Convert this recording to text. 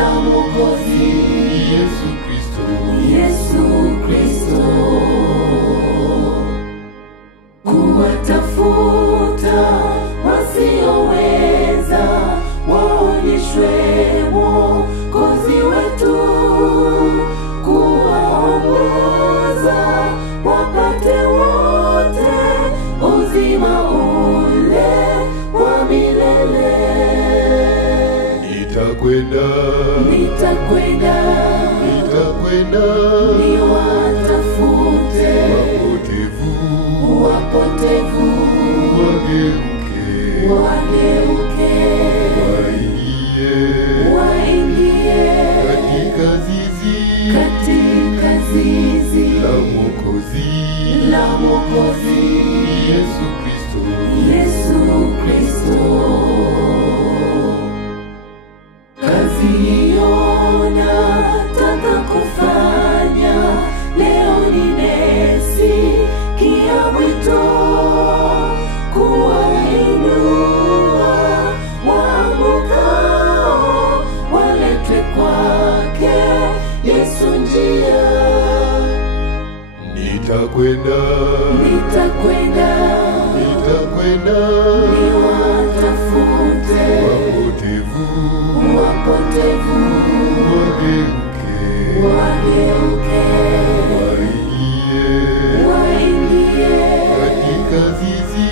la Mwokozi Yesu Kristo, Yesu Kristo. Kuwatafuta wasioweza waonyeshwe Mwokozi wetu, kuwaongoza wapate wote uzima ule wa milele. nitakwenda niwatafute wapotevu wageuke waingie katika zizi la Mwokozi Yesu Kristo, Yesu Kristo. Kazi hiyo nataka kufanya leo, nimesikia wito kuwainua waangukao waletwe kwake Yesu njia. nitakwenda niwatafute wapotevu wageuke waingie waingie katika zizi